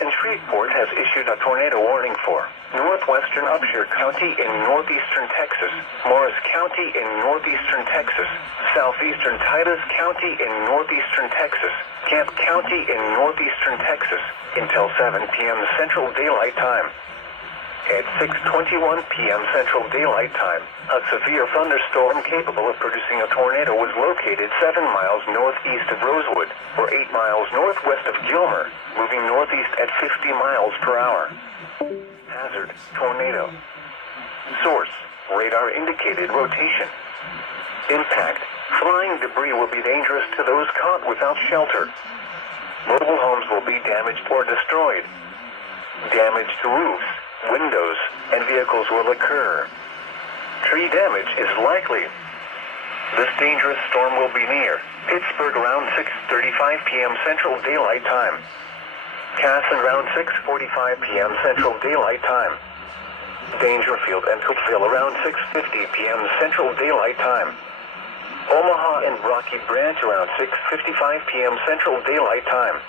and Shreveport has issued a tornado warning for northwestern Upshur County in northeastern Texas, Morris County in northeastern Texas, southeastern Titus County in northeastern Texas, Camp County in northeastern Texas, until 7 p.m. Central Daylight Time. At 6:21 p.m. Central Daylight Time, a severe thunderstorm capable of producing a tornado was located 7 miles northeast of Rosewood, or 8 miles northwest of Gilmer, moving northeast at 50 miles per hour. Hazard: tornado. Source: radar indicated rotation. Impact: flying debris will be dangerous to those caught without shelter. Mobile homes will be damaged or destroyed. Damage to roofs, windows, and vehicles will occur. Tree damage is likely. This dangerous storm will be near Pittsburgh around 6:35 p.m. Central Daylight Time. Casson around 6:45 p.m. Central Daylight Time. Dangerfield and Cookeville around 6:50 p.m. Central Daylight Time. Omaha and Rocky Branch around 6:55 p.m. Central Daylight Time.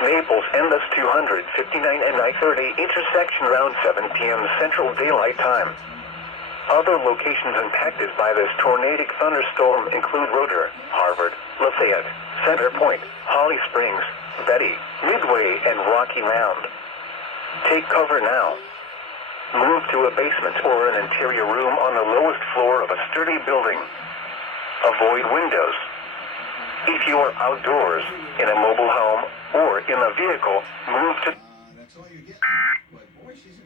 Naples and thus 259 and I-30 intersection around 7 p.m. Central Daylight Time. Other locations impacted by this tornadic thunderstorm include Roeder, Harvard, Lafayette, Center Point, Holly Springs, Betty, Midway, and Rocky Mound. Take cover now. Move to a basement or an interior room on the lowest floor of a sturdy building. Avoid windows. If you are outdoors, in a mobile home, or in a vehicle, move to... That's all you get. But boy, she's